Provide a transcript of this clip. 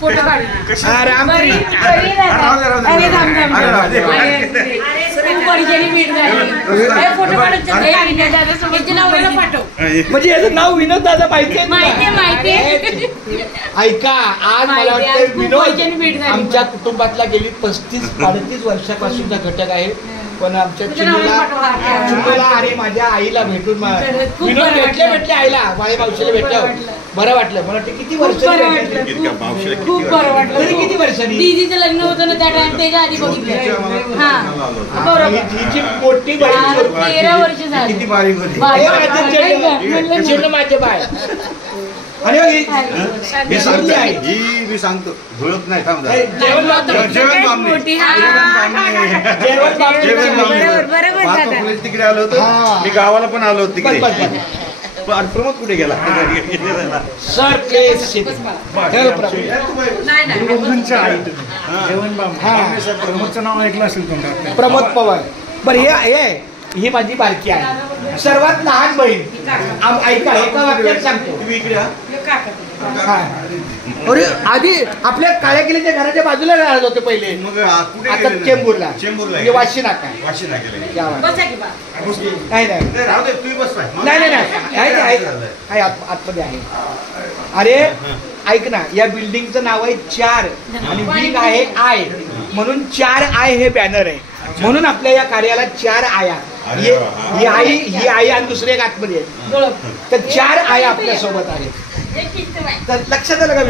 Photo काढ. म्हणजे याचं नाव विनोद दादा माहिती माहिती. ऐका, आज मला वाटतं विनोद आमच्या कुटुंबातला गेली 35-38 वर्षापासूनचा घटक आहे. पण आमच्या चिन्हूला अरे माझ्या आईला भेटून विनोद भेटले आईला, माझ्या मावशीला भेटल्यावर बरं वाटलं. मला वाटतं किती वर्ष खूप बरं वाटलं. किती वर्षांनी दीदीचं लग्न होतं ना त्या टाइम त्याच्या आधी बघितलं. हा बरोबर. हिची मोठी बहीण 13 वर्ष झाली. किती बारीक होती माझे बाय. आणि हे सांगते आहे ही मी सांगतो झुळत नाही थांब तिकडे आलो होतो मी, गावाला पण आलो होतो तिकडे. प्रमोद कुठे गेला? सर प्रमोदचं नाव ऐकलं असेल तुम्ही? प्रमोद पवार. बरं हे ही माझी बारकी आहे, सर्वात लहान बहीण. ऐका, एका वाक्यात सांगतो. अरे आधी आपल्या काळ्या किल्ल्याच्या घराच्या बाजूला राहत होते पहिले, आता चेंबूरला म्हणजे वाशी नाका. नाही आतमध्ये आहे. अरे ऐक ना, या बिल्डिंगचं नाव आहे 4 आणि विंग आहे आय, म्हणून 4 आय हे बॅनर आहे. म्हणून आपल्या या कार्याला 4 आया. ही आई आणि दुसरे एक आतमध्ये आहे, तर 4 आया आपल्या सोबत आहेत. तर लक्षात आलं का?